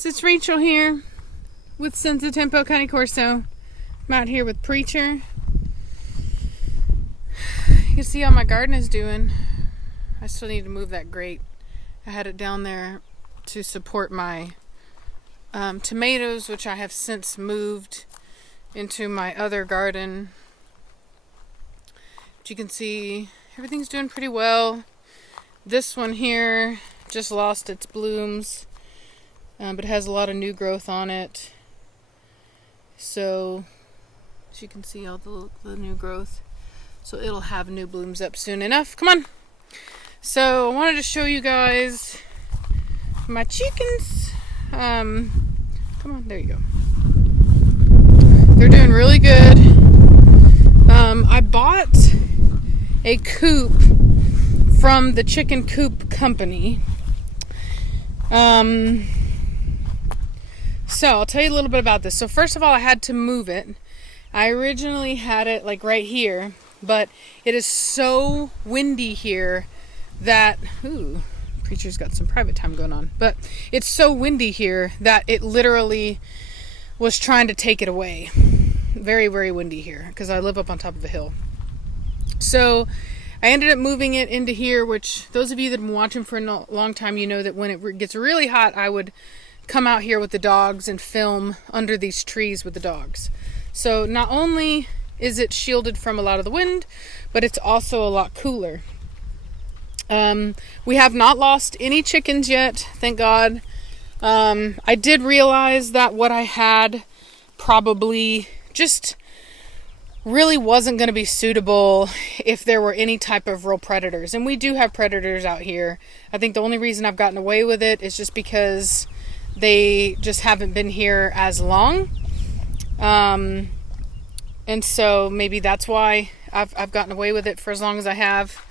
guys, it's Rachel here with Senza Tempo County Corso. I'm out here with Preacher. You can see how my garden is doing. I still need to move that grate. I had it down there to support my tomatoes, which I have since moved into my other garden. But you can see everything's doing pretty well. This one here just lost its blooms, but it has a lot of new growth on it. So, as you can see all the new growth. So it'll have new blooms up soon enough. Come on! So I wanted to show you guys my chickens. Come on, there you go. They're doing really good. I bought a coop from the Chicken Coop Company. So I'll tell you a little bit about this. So first of all, I had to move it. I originally had it like right here, but it is so windy here that, ooh, Preacher's got some private time going on, but it's so windy here that it literally was trying to take it away. Very, very windy here because I live up on top of a hill. So I ended up moving it into here, which those of you that have been watching for a long time, you know that when it gets really hot, I would come out here with the dogs and film under these trees with the dogs. So not only is it shielded from a lot of the wind, but it's also a lot cooler. We have not lost any chickens yet, thank God. I did realize that what I had probably just really wasn't going to be suitable if there were any type of real predators. And we do have predators out here. I think the only reason I've gotten away with it is just because they just haven't been here as long. And so maybe that's why I've gotten away with it for as long as I have.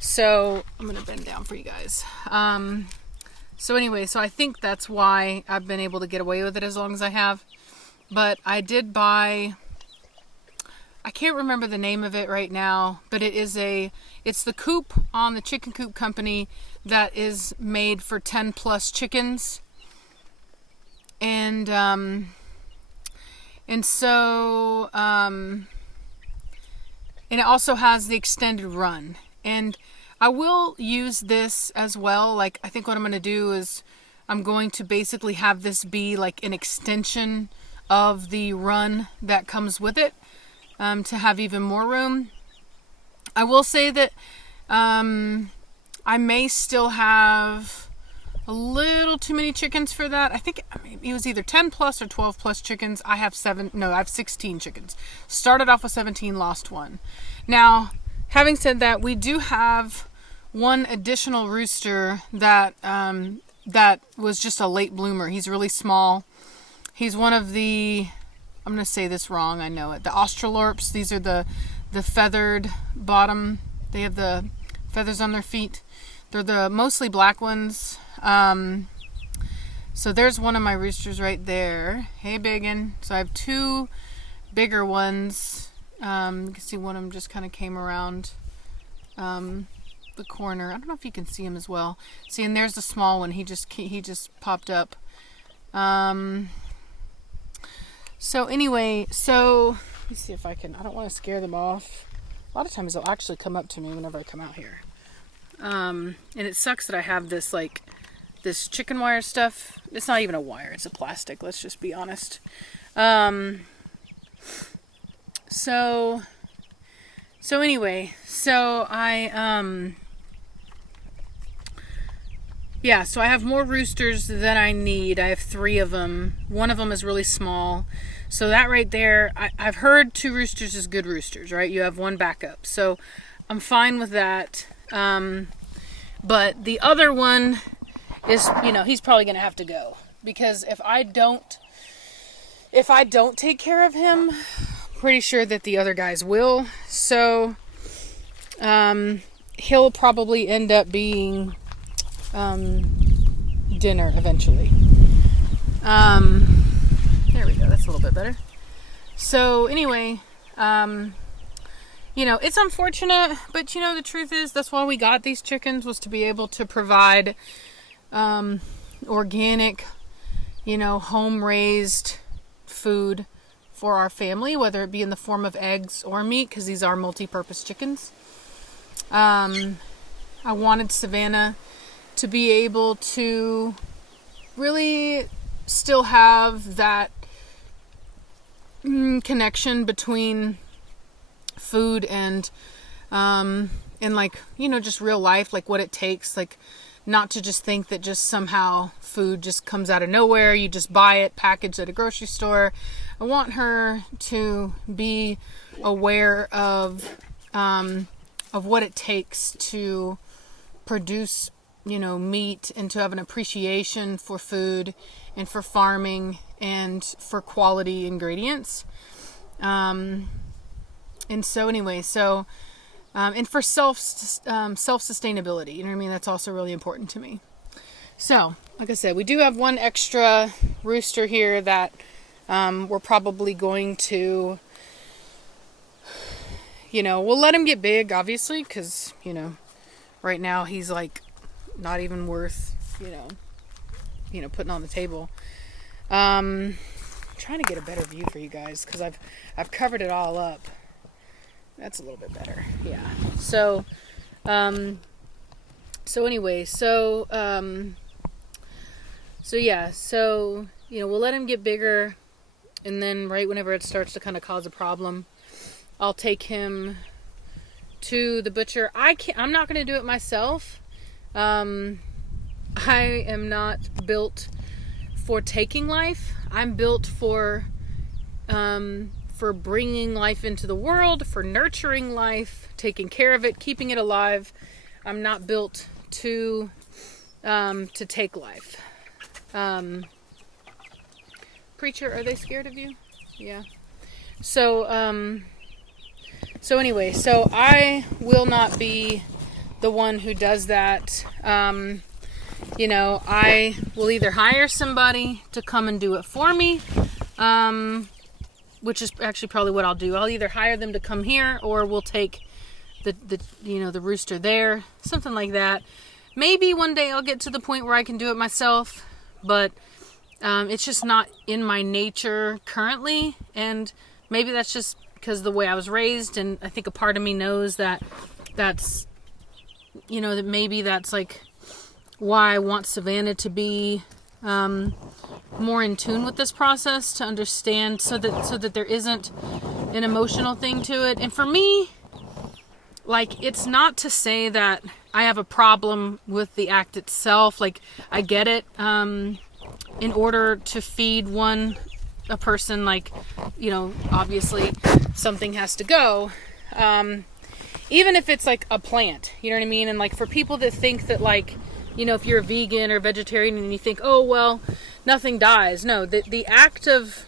So I'm going to bend down for you guys. So anyway, so I think that's why I've been able to get away with it as long as I have. But I did buy, I can't remember the name of it right now, but it's the coop on the Chicken Coop Company that is made for 10 plus chickens. And so it also has the extended run. And I will use this as well. Like, I think what I'm going to do is I'm going to basically have this be like an extension of the run that comes with it, to have even more room. I will say that I may still have a little too many chickens for that. I think it was either 10 plus or 12 plus chickens. I have 16 chickens. Started off with 17, lost one. Now, having said that, we do have one additional rooster that was just a late bloomer. He's really small. He's one of the, I'm going to say this wrong, I know it, the Australorps. These are the feathered bottom. They have the feathers on their feet. They're the mostly black ones. So there's one of my roosters right there. Hey, biggin. So I have two bigger ones. You can see one of them just kind of came around the corner. I don't know if you can see him as well. See, and there's the small one. He just popped up. So anyway, let me see if I can. I don't want to scare them off. A lot of times they'll actually come up to me whenever I come out here. And it sucks that I have this this chicken wire stuff. It's not even a wire. It's a plastic. Let's just be honest. So anyway, so so I have more roosters than I need. I have 3 of them. One of them is really small. So that right there, I've heard 2 roosters is good roosters, right? You have one backup. So I'm fine with that. But the other one is, he's probably going to have to go. Because if I don't take care of him, I'm pretty sure that the other guys will. So he'll probably end up being dinner eventually. There we go. That's a little bit better. So anyway, it's unfortunate, but the truth is that's why we got these chickens, was to be able to provide organic, home raised food for our family, whether it be in the form of eggs or meat, because these are multi-purpose chickens. I wanted Savannah to be able to really still have that connection between food and just real life, like what it takes, like not to just think that just somehow food just comes out of nowhere. You just buy it packaged at a grocery store. I want her to be aware of what it takes to produce, meat, and to have an appreciation for food and for farming and for quality ingredients. And for self-sustainability, that's also really important to me. So, like I said, we do have one extra rooster here that we're probably going to, we'll let him get big, obviously, because, right now he's like not even worth, putting on the table. Trying to get a better view for you guys because I've covered it all up. That's a little bit better. Yeah. So we'll let him get bigger, and then right whenever it starts to kind of cause a problem, I'll take him to the butcher. I'm not going to do it myself. I am not built for taking life. I'm built for bringing life into the world, for nurturing life, taking care of it, keeping it alive. I'm not built to take life. Preacher, are they scared of you? Yeah. So I will not be the one who does that. I will either hire somebody to come and do it for me, which is actually probably what I'll do. I'll either hire them to come here, or we'll take the rooster there, something like that. Maybe one day I'll get to the point where I can do it myself, but it's just not in my nature currently, and maybe that's just because of the way I was raised, and I think a part of me knows that maybe that's like why I want Savannah to be more in tune with this process, to understand, so that there isn't an emotional thing to it. And for me, like, it's not to say that I have a problem with the act itself. Like, I get it. In order to feed a person, like, obviously something has to go. Even if it's like a plant, you know what I mean? And like, for people that think that, like, if you're a vegan or vegetarian and you think, oh, well, nothing dies. No, the act of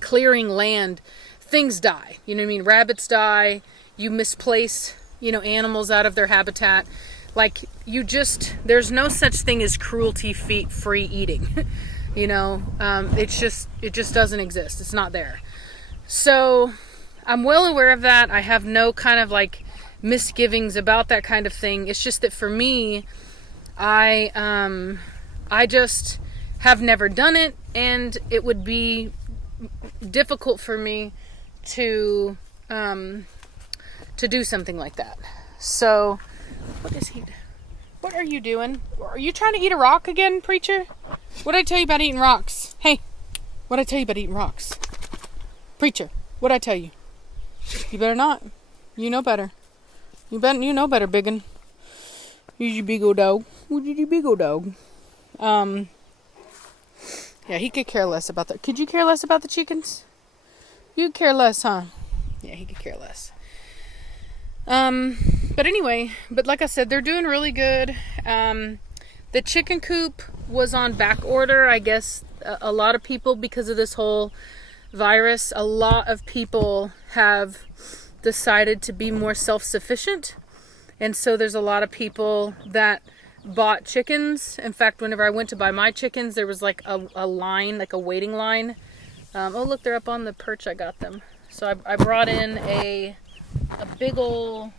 clearing land, things die. You know what I mean? Rabbits die. You misplace, animals out of their habitat. Like, there's no such thing as cruelty-free eating. It just doesn't exist. It's not there. So I'm well aware of that. I have no kind of like misgivings about that kind of thing. It's just that for me, I just have never done it, and it would be difficult for me to do something like that. So, what are you doing? Are you trying to eat a rock again, preacher? What did I tell you about eating rocks? Hey, what did I tell you about eating rocks? Preacher, what did I tell you? You better not. You know better. You know better, biggin. You big old dog. You big old dog. Yeah, he could care less about that. Could you care less about the chickens? You'd care less, huh? Yeah, he could care less. But anyway, like I said, they're doing really good. The chicken coop was on back order. I guess a lot of people, because of this whole virus, a lot of people have decided to be more self-sufficient. And so there's a lot of people that bought chickens. In fact, whenever I went to buy my chickens, there was like a line, like a waiting line. Oh, look, they're up on the perch. I got them. So I brought in a big ol'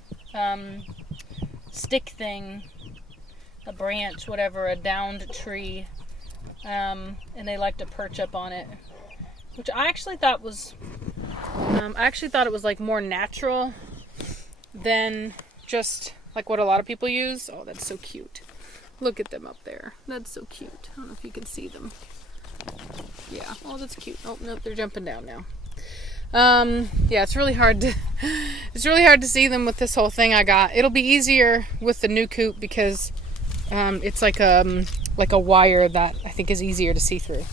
stick thing, a branch, whatever, a downed tree, And they like to perch up on it, which I actually thought was, it was like more natural than just like what a lot of people use. Oh, that's so cute. Look at them up there. That's so cute. I don't know if you can see them. Yeah. Oh, that's cute. Oh, no, they're jumping down now. Yeah, it's really hard to see them with this whole thing I got. It'll be easier with the new coop because it's like a wire that I think is easier to see through.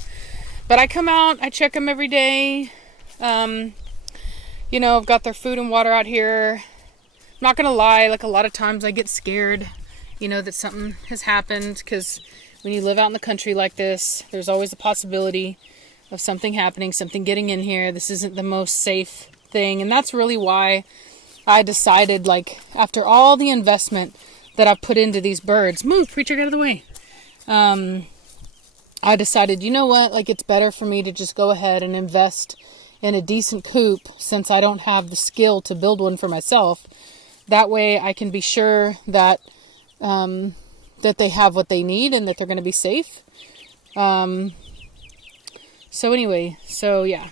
But I come out, I check them every day. You know, I've got their food and water out here. I'm not gonna lie, like a lot of times I get scared, you know, that something has happened, because when you live out in the country like this, there's always a possibility of something happening, something getting in here. This isn't the most safe thing, and that's really why I decided, like, after all the investment that I've put into these birds, move, preacher, get out of the way. I decided, you know what, like, it's better for me to just go ahead and invest in a decent coop, since I don't have the skill to build one for myself. That way I can be sure that that they have what they need and that they're going to be safe. So anyway, so yeah.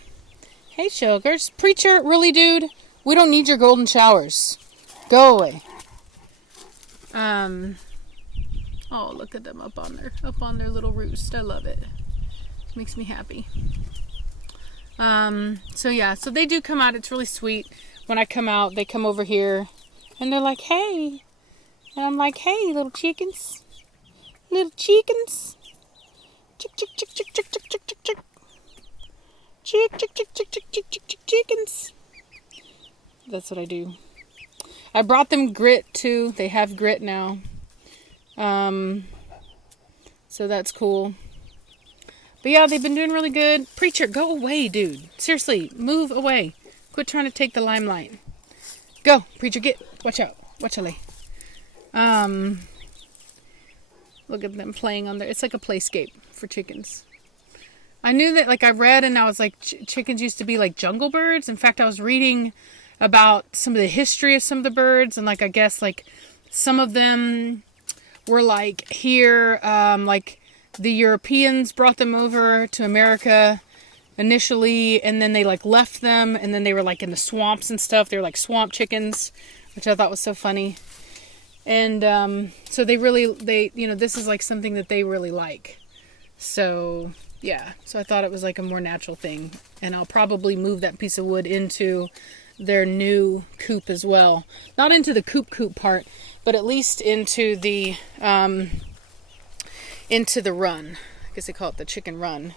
Hey, sugars. Preacher, really, dude? We don't need your golden showers. Go away. Oh, look at them up on their little roost. I love it. Makes me happy. So yeah, so they do come out. It's really sweet. When I come out, they come over here and they're like, hey. And I'm like, hey, little chickens. Little chickens. Chick, chick, chick, chick, chick, chick, chick, chick, chick. Chick, chick, chick, chick, chick, chick, chick, chick, chickens. That's what I do. I brought them grit too. They have grit now. So that's cool. But yeah, they've been doing really good. Preacher, go away, dude. Seriously, move away. Quit trying to take the limelight. Go, preacher, get. Watch out. Watch out. Look at them playing on there. It's like a playscape for chickens. I knew that, like, I read and I was like, chickens used to be like jungle birds. In fact, I was reading about some of the history of some of the birds, and like, I guess like some of them were like here, like the Europeans brought them over to America initially, and then they like left them, and then they were like in the swamps and stuff. They were like swamp chickens, which I thought was so funny. And so they you know, this is like something that they really like. So yeah, so I thought it was like a more natural thing, and I'll probably move that piece of wood into their new coop as well. Not into the coop part, but at least into the run. I guess they call it the chicken run.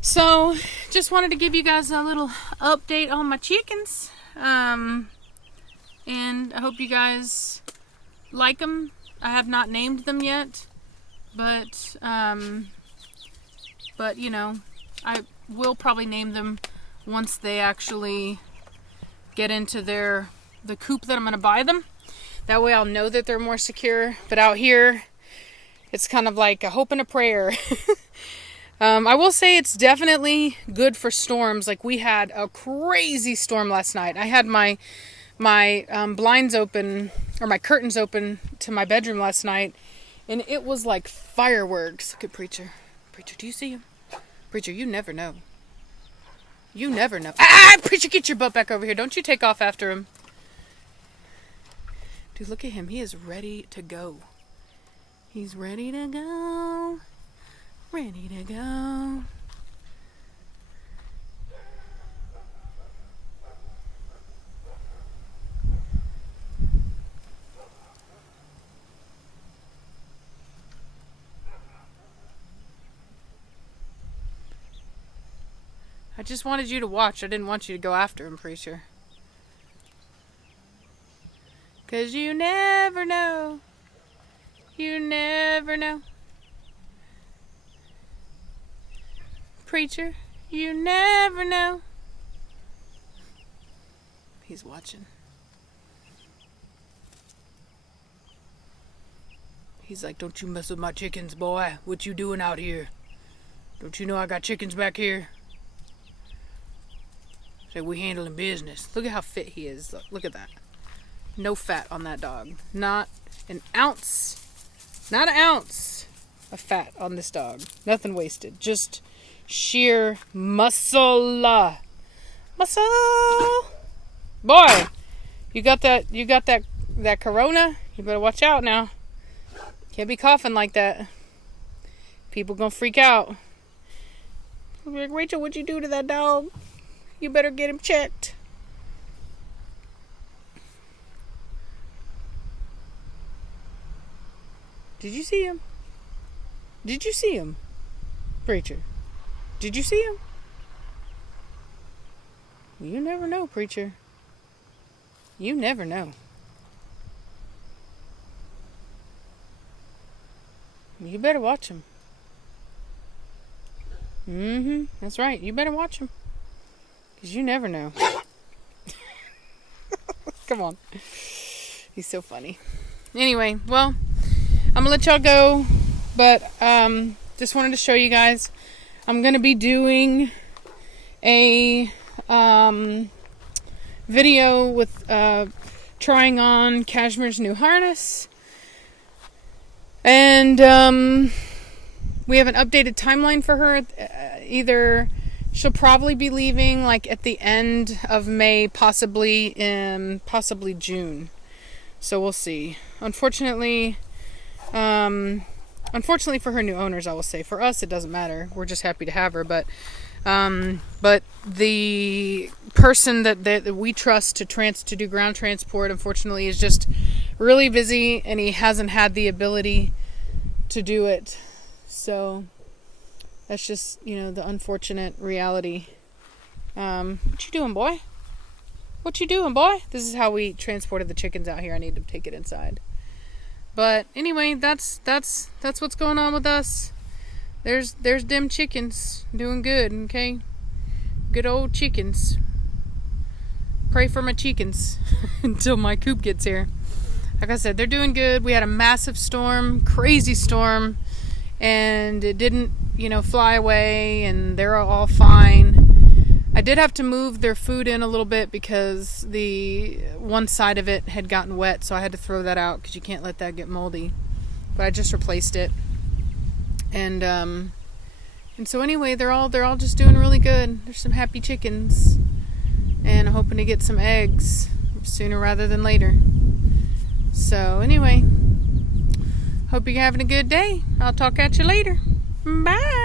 So just wanted to give you guys a little update on my chickens. And I hope you guys like them. I have not named them yet, but you know, I will probably name them once they actually get into the coop that I'm going to buy them. That way I'll know that they're more secure. But out here, it's kind of like a hope and a prayer. I will say it's definitely good for storms. Like, we had a crazy storm last night. I had my blinds open, or my curtains open to my bedroom last night, and it was like fireworks. Look at Preacher. Preacher, do you see him? Preacher, you never know. You never know. Ah, Preacher, get your butt back over here. Don't you take off after him. Dude, look at him. He is ready to go. He's ready to go. Ready to go. I just wanted you to watch. I didn't want you to go after him, Preacher. 'Cause you never know. You never know. Preacher, you never know. He's watching. He's like, don't you mess with my chickens, boy. What you doing out here? Don't you know I got chickens back here? Say, we handling business. Look at how fit he is. Look at that. No fat on that dog. Not an ounce. Not an ounce. of fat on this dog. Nothing wasted. Just sheer muscle. Muscle. Boy, you got that corona? You better watch out now. Can't be coughing like that. People gonna freak out. Like, Rachel, what'd you do to that dog? You better get him checked. Did you see him? Did you see him? Preacher. Did you see him? You never know, preacher. You never know. You better watch him. That's right. You better watch him. Because you never know. Come on. He's so funny. Anyway, well, I'm going to let y'all go. But just wanted to show you guys. I'm going to be doing a video with trying on Cashmere's new harness. And we have an updated timeline for her. Either she'll probably be leaving like at the end of May, possibly June. So we'll see. Unfortunately for her new owners, I will say. For us, it doesn't matter. We're just happy to have her. But the person that we trust to do ground transport, unfortunately, is just really busy, and he hasn't had the ability to do it. So that's just, the unfortunate reality. What you doing, boy? What you doing, boy? This is how we transported the chickens out here. I need to take it inside. But anyway, that's what's going on with us. There's them chickens doing good, okay? Good old chickens. Pray for my chickens until my coop gets here. Like I said, they're doing good. We had a massive storm, crazy storm, and it didn't, fly away, and they're all fine. I did have to move their food in a little bit because the one side of it had gotten wet, so I had to throw that out because you can't let that get moldy. But I just replaced it. And so anyway, they're all just doing really good. There's some happy chickens, and I'm hoping to get some eggs sooner rather than later. So anyway, hope you're having a good day. I'll talk at you later. Bye.